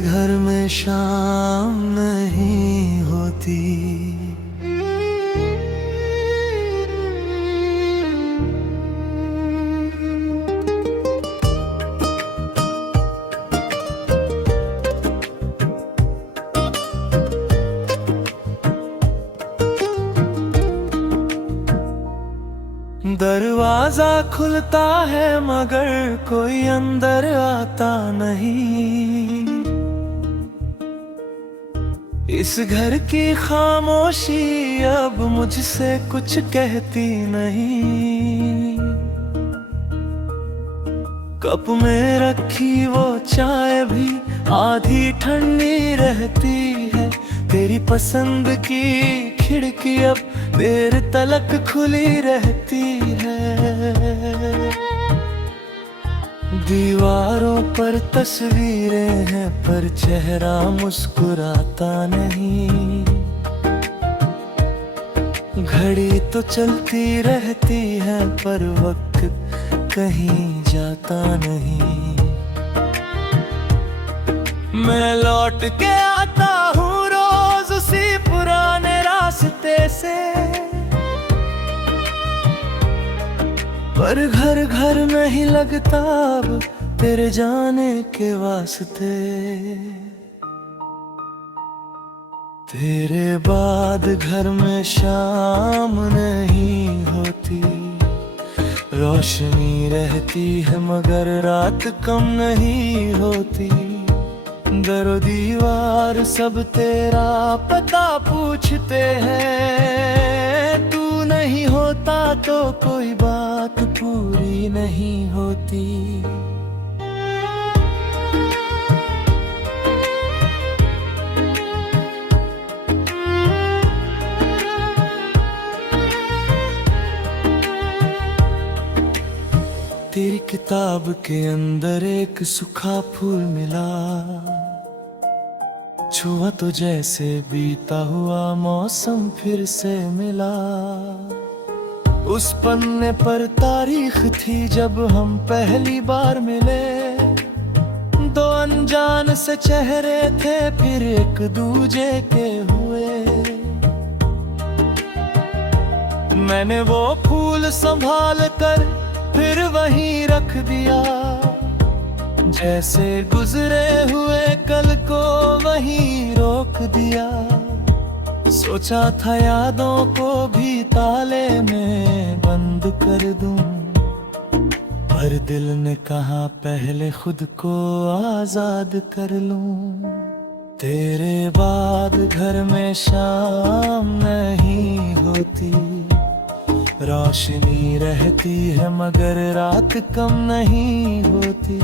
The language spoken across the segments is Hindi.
घर में शाम नहीं होती। दरवाजा खुलता है मगर कोई अंदर आता नहीं। इस घर की खामोशी अब मुझसे कुछ कहती नहीं। कप में रखी वो चाय भी आधी ठंडी रहती है। तेरी पसंद की खिड़की अब देर तलक खुली रहती है। दीवारों पर तस्वीरें हैं पर चेहरा मुस्कुराता नहीं। घड़ी तो चलती रहती है पर वक्त कहीं जाता नहीं। मैं लौट के आता हूँ रोज उसी पुराने रास्ते से, पर घर घर नहीं लगता अब तेरे जाने के वास्ते। तेरे बाद घर में शाम नहीं होती। रोशनी रहती है मगर रात कम नहीं होती। दरो दीवार सब तेरा पता पूछते हैं। तू नहीं होता तो कोई बात पूरी नहीं होती। तेरी किताब के अंदर एक सूखा फूल मिला। छुआ तो जैसे बीता हुआ मौसम फिर से मिला। उस पन्ने पर तारीख थी जब हम पहली बार मिले। दो अनजान से चेहरे थे फिर एक दूजे के हुए। मैंने वो फूल संभाल कर फिर वहीं रख दिया। जैसे गुजरे हुए कल को वहीं रोक दिया। सोचा था यादों को भी ताले में बंद कर दूं, पर दिल ने कहा पहले खुद को आजाद कर लूं। तेरे बाद घर में शाम नहीं होती। रोशनी रहती है मगर रात कम नहीं होती।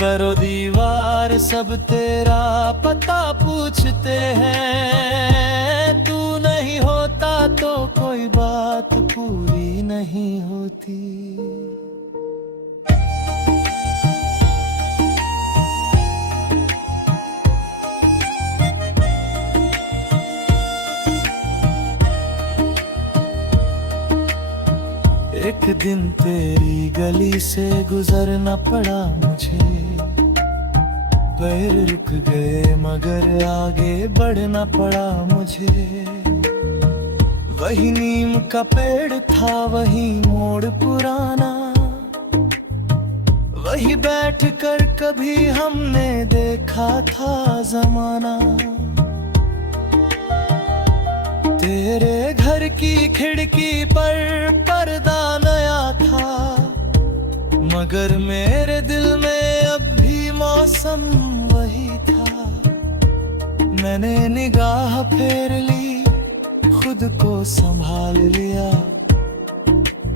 दरो दीवार सब तेरा पता पूछते हैं। तू नहीं होता तो कोई बात पूरी नहीं होती। एक दिन तेरी गली से गुजरना पड़ा मुझे। पैर रुक गए मगर आगे बढ़ना पड़ा मुझे। वही नीम का पेड़ था वही मोड़ पुराना। वही बैठ कर कभी हमने देखा था जमाना। तेरे घर की खिड़की पर पर्दा नया था मगर मेरे दिल में अब भी मौसम वही था। मैंने निगाह फेर ली खुद को संभाल लिया।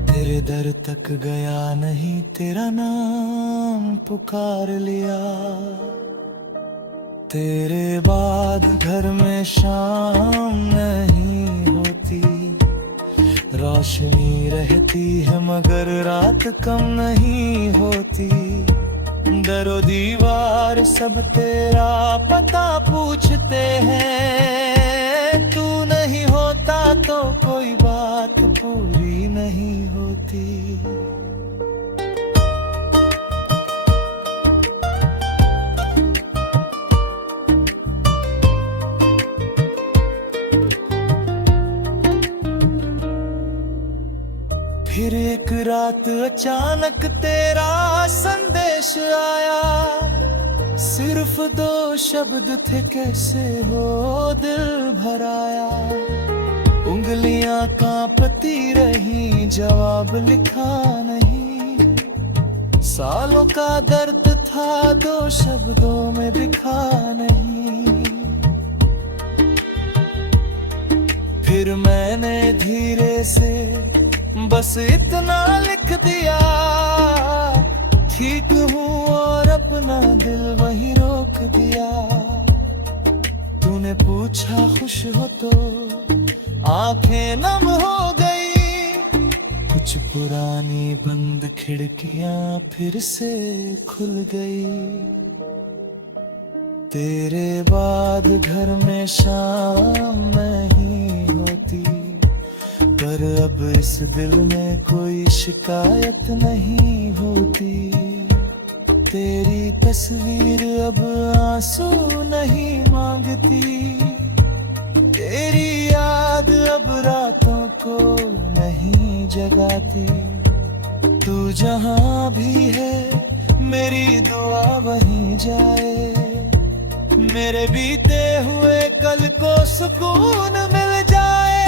तेरे दर तक गया नहीं तेरा नाम पुकार लिया। तेरे बाद घर में शाम नहीं होती। रोशनी रहती है मगर रात कम नहीं होती। दरो दीवार सब तेरा पता पूछते हैं। तू नहीं होता तो कोई बात पूरी नहीं होती। एक रात अचानक तेरा संदेश आया, सिर्फ 2 शब्द थे, कैसे हो दिल भराया। उंगलियां कांपती रही, जवाब लिखा नहीं, सालों का दर्द था 2 शब्दों में दिखा नहीं। फिर मैंने धीरे से बस इतना लिख दिया, ठीक हूँ, और अपना दिल वही रोक दिया। तूने पूछा खुश हो तो आंखें नम हो गई, कुछ पुरानी बंद खिड़कियां फिर से खुल गई। तेरे बाद घर में शाम नहीं होती, पर अब इस दिल में कोई शिकायत नहीं होती। तेरी तस्वीर अब आंसू नहीं मांगती, तेरी याद अब रातों को नहीं जगाती। तू जहां भी है मेरी दुआ वहीं जाए, मेरे बीते हुए कल को सुकून मिल जाए।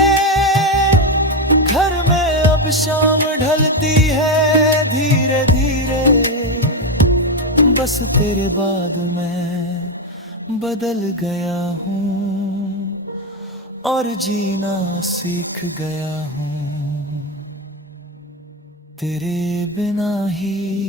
घर में अब शाम ढलती है धीरे धीरे, बस तेरे बाद मैं बदल गया हूँ और जीना सीख गया हूँ, तेरे बिना ही